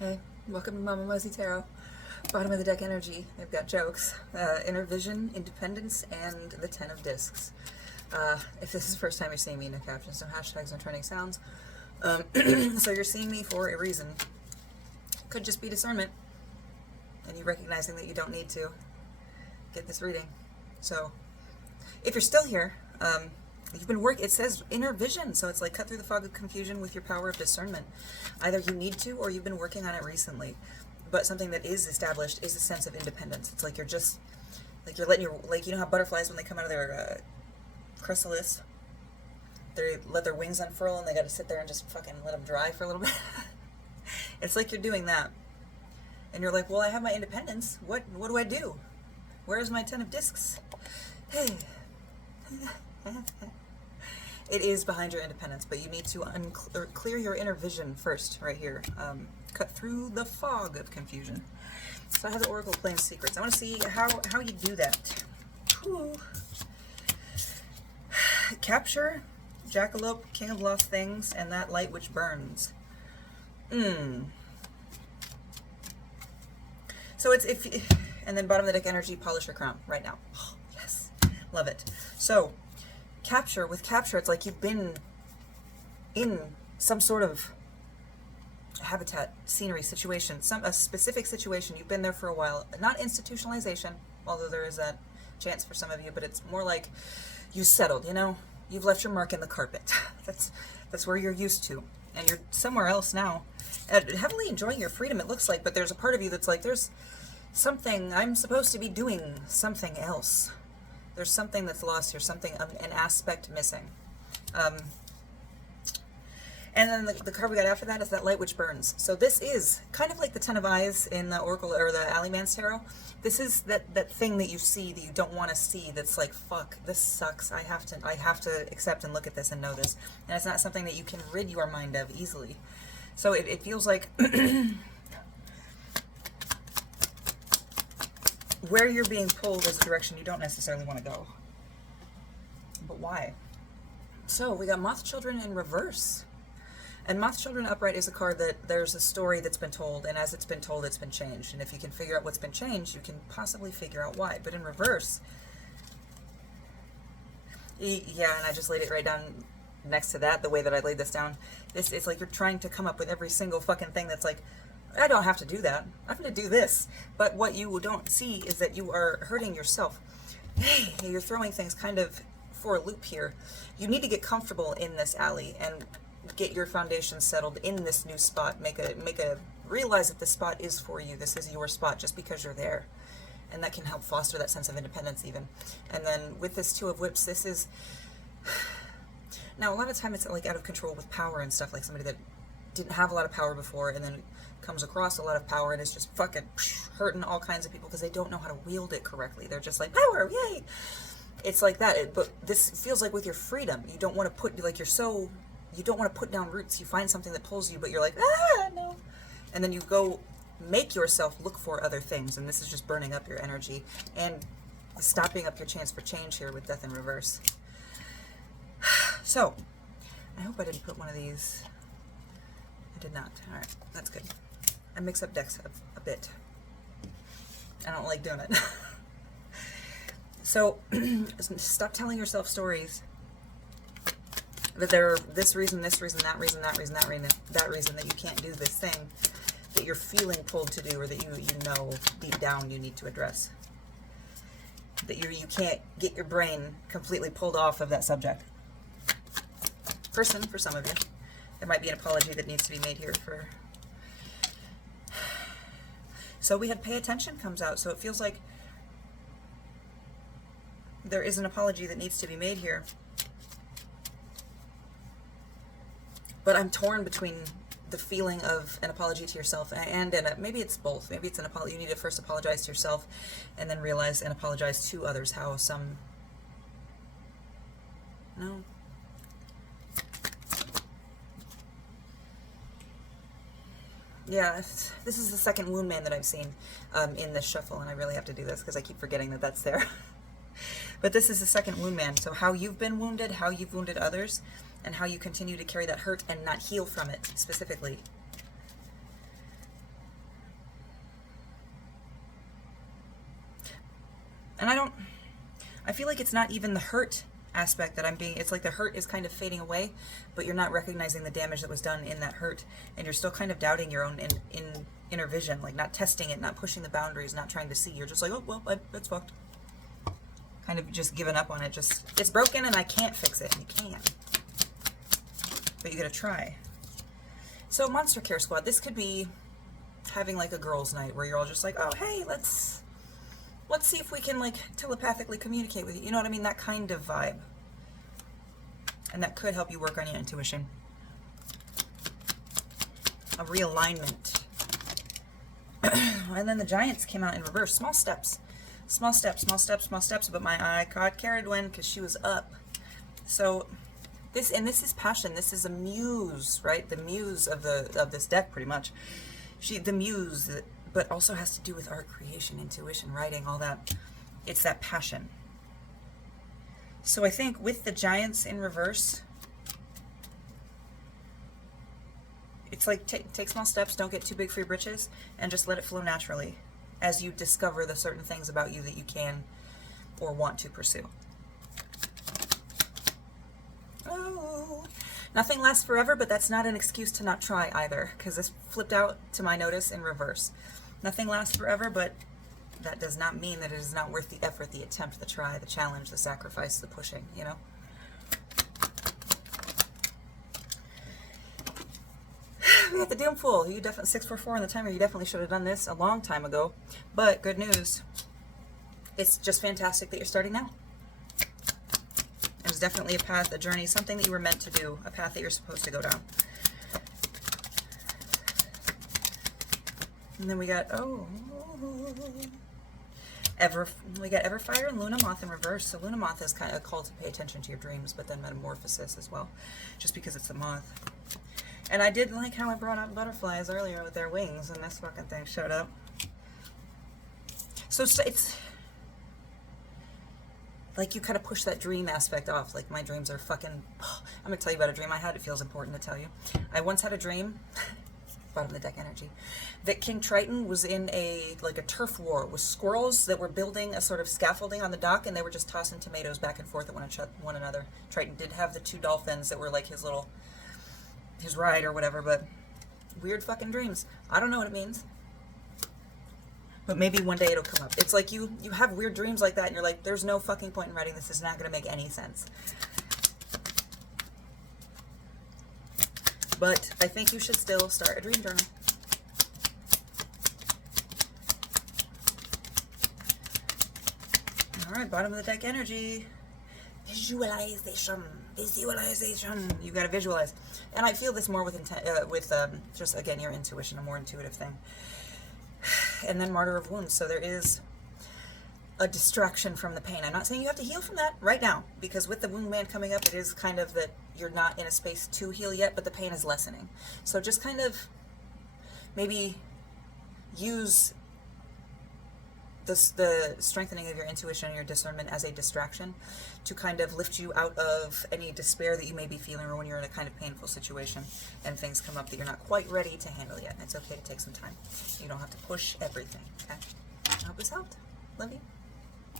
Hey, welcome to Mama Muzzy Tarot. Bottom of the deck energy. They've got jokes. Inner vision, independence, and the Ten of Discs. If this is the first time you're seeing me, no captions, no hashtags, no trending sounds. So you're seeing me for a reason. Could just be discernment, and you recognizing that you don't need to get this reading. So, if you're still here, you've been it says inner vision, so it's like cut through the fog of confusion with your power of discernment. Either you need to, or you've been working on it recently. But something that is established is a sense of independence. It's like you're just, like you're letting you know how butterflies, when they come out of their chrysalis, they let their wings unfurl and they gotta sit there and just fucking let them dry for a little bit. It's like you're doing that. And you're like, well, I have my independence. What do I do? Where's my Ten of Discs? Hey. It is behind your independence, but you need to clear your inner vision first, right here. Cut through the fog of confusion. So I have the Oracle playing secrets. I want to see how you do that. Ooh. Capture, Jackalope, King of Lost Things, and that light which burns. So it's and then bottom of the deck energy, polish your crown right now. Oh, yes, love it. So capture, it's like you've been in some sort of habitat, scenery, situation, a specific situation. You've been there for a while. Not institutionalization, although there is that chance for some of you, but it's more like you settled, you know? You've left your mark in the carpet. That's where you're used to. And you're somewhere else now, heavily enjoying your freedom, it looks like, but there's a part of you that's like, there's something, I'm supposed to be doing something else. There's something that's lost here, something, an aspect missing. And then the card we got after that is that light which burns. So this is kind of like the Ten of Eyes in the Oracle or the Alley Man's Tarot. This is that thing that you see that you don't want to see. That's like, fuck, this sucks. I have to accept and look at this and know this. And it's not something that you can rid your mind of easily. So it feels like where you're being pulled is a direction you don't necessarily want to go. But why? So we got Moth Children in reverse. And Moth Children upright is a card that there's a story that's been told, and as it's been told, it's been changed. And if you can figure out what's been changed, you can possibly figure out why. But in reverse, yeah, and I just laid it right down next to that, the way that I laid this down. It's like you're trying to come up with every single fucking thing that's like, I don't have to do that. I'm going to do this. But what you don't see is that you are hurting yourself. Hey, you're throwing things kind of for a loop here. You need to get comfortable in this alley and get your foundation settled in this new spot. Realize that this spot is for you. This is your spot just because you're there. And that can help foster that sense of independence even. And then with this Two of Whips, this is, now a lot of time it's like out of control with power and stuff, like somebody that didn't have a lot of power before and then comes across a lot of power and is just fucking hurting all kinds of people because they don't know how to wield it correctly. They're just like, power, yay! It's like that. But this feels like with your freedom, you don't want to put, like, you don't want to put down roots. You find something that pulls you, but you're like, no. And then you go make yourself look for other things, and this is just burning up your energy and stopping up your chance for change here with Death in reverse. So, I hope I didn't put one of these. I did not. All right, that's good. I mix up decks a bit. I don't like doing it. So, stop telling yourself stories that there are this reason, that reason that you can't do this thing that you're feeling pulled to do, or that you know deep down you need to address. That you can't get your brain completely pulled off of that subject. Person, for some of you, there might be an apology that needs to be made here for. So we had pay attention comes out, so it feels like there is an apology that needs to be made here. But I'm torn between the feeling of an apology to yourself and maybe it's both. Maybe it's an apology. You need to first apologize to yourself and then realize and apologize to others. How some... No. Yeah, this is the second wound man that I've seen in this shuffle, and I really have to do this because I keep forgetting that that's there. But this is the second wound man. So how you've been wounded, how you've wounded others, and how you continue to carry that hurt and not heal from it specifically. And I feel like it's not even the hurt aspect that it's like the hurt is kind of fading away, but you're not recognizing the damage that was done in that hurt, and you're still kind of doubting your own inner vision, like not testing it, not pushing the boundaries, not trying to see. You're just like, oh, well, it's fucked. Kind of just giving up on it. Just, it's broken and I can't fix it. And you can. But you gotta try. So Monster Care Squad, this could be having like a girls' night where you're all just like, oh, hey, let's see if we can like telepathically communicate with you. You know what I mean? That kind of vibe. And that could help you work on your intuition. A realignment. And then the Giants came out in reverse. Small steps. Small steps, small steps, small steps. But my eye caught Caradwen because she was up. So this is passion. This is a muse, right? The muse of this deck, pretty much. The muse, but also has to do with art creation, intuition, writing, all that. It's that passion. So I think with the Giants in reverse, it's like take small steps, don't get too big for your britches, and just let it flow naturally as you discover the certain things about you that you can or want to pursue. Oh, nothing lasts forever, but that's not an excuse to not try either, because this flipped out to my notice in reverse. Nothing lasts forever, but that does not mean that it is not worth the effort, the attempt, the try, the challenge, the sacrifice, the pushing, you know? We got the Doomful. You definitely 644 on the timer. You definitely should have done this a long time ago. But good news. It's just fantastic that you're starting now. It was definitely a path, a journey, something that you were meant to do, a path that you're supposed to go down. And then we got we got Everfire and Luna Moth in reverse. So Luna Moth is kind of a call to pay attention to your dreams, but then Metamorphosis as well, just because it's a moth. And I did like how I brought up butterflies earlier with their wings, and this fucking thing showed up. So it's like you kind of push that dream aspect off. Like, my dreams are fucking... I'm going to tell you about a dream I had. It feels important to tell you. I once had a dream, bottom of the deck energy, that King Triton was in a turf war with squirrels that were building a sort of scaffolding on the dock, and they were just tossing tomatoes back and forth at one another. Triton did have the two dolphins that were like his ride or whatever, but weird fucking dreams. I don't know what it means. But maybe one day it'll come up. It's like you have weird dreams like that, and you're like, there's no fucking point in writing this. It's not going to make any sense. But I think you should still start a dream journal. All right, bottom of the deck energy. Visualization. Visualization. You got to visualize. And I feel this more with just, again, your intuition, a more intuitive thing. And then Martyr of Wounds. So there is a distraction from the pain. I'm not saying you have to heal from that right now, because with the Wound Man coming up, it is kind of that you're not in a space to heal yet, but the pain is lessening. So just kind of maybe use the strengthening of your intuition and your discernment as a distraction to kind of lift you out of any despair that you may be feeling, or when you're in a kind of painful situation and things come up that you're not quite ready to handle yet. And it's okay to take some time. You don't have to push everything, okay? I hope this helped. Love you.